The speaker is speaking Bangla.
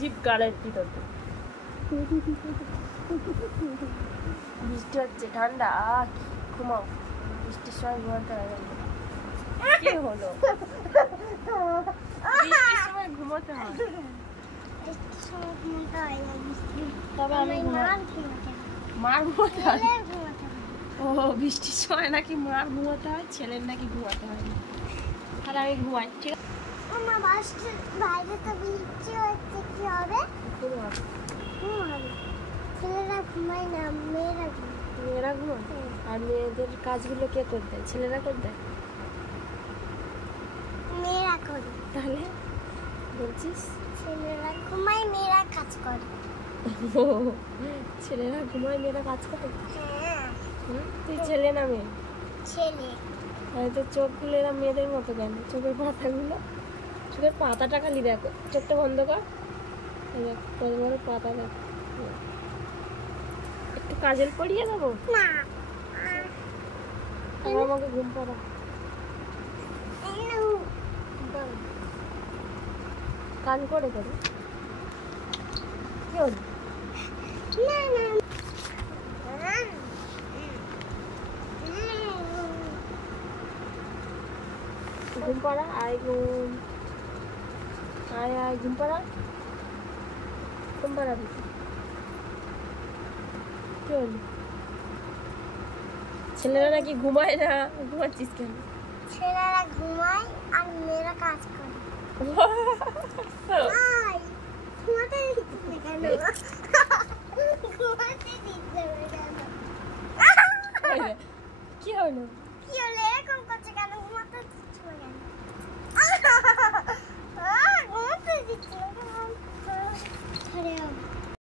জিপ গাড়ের ভিতরে বৃষ্টি হচ্ছে, ঠান্ডা, ঘুমাও। বৃষ্টির সময় ঘুমাতে হয়, কি হলো? বৃষ্টির সময় ঘুমাতে হয়, তবে আমি মার ঘুমাতে হয়। ও, বৃষ্টির সময় নাকি মার ঘুমাতে হয়, ছেলের নাকি ঘুমাতে হয় না। তাহলে আমি ঘুমাই, ঠিক আছে? বাইরে তো বৃষ্টি হচ্ছে, কি হবে? ছেলেরা ঘুমায় না, মেয়েরা ঘুমায়। মেয়েরা ঘুমায়? আর মেয়েদের কাজগুলো কে করে দেয়? ছেলেরা করে দেয়? মেয়েরা করে। তাহলে বলছিস ছেলেরা ঘুমায়, মেয়েরা কাজ করে। ছেলেরা ঘুমায়, মেয়েরা কাজ করে? হ্যাঁ। তুই ছেলে না মেয়ে? ছেলে। হয়তো চোখগুলো এরা মেয়েদের মতো কেন? চোখের পাতাগুলো, চোখের পাতাটা খালি দেখো, চোখটা বন্ধ কর, কত বড় পাতা দেখো। একটু কাজল পরিয়ে দেবো? না, আমাকে ঘুম পাড়া। কান করে দেবো, কি হলো? না না, ঘুম পাড়া, আয় ঘুম, আয় আয় ঘুম পাড়া, ঘুম পাড়াবি, কি হলো? ছেলেরা নাকি ঘুমায় না, ঘুমাচ্ছিস কেন? ছেলেরা ঘুমায় আর মেয়েরা কাজ করে।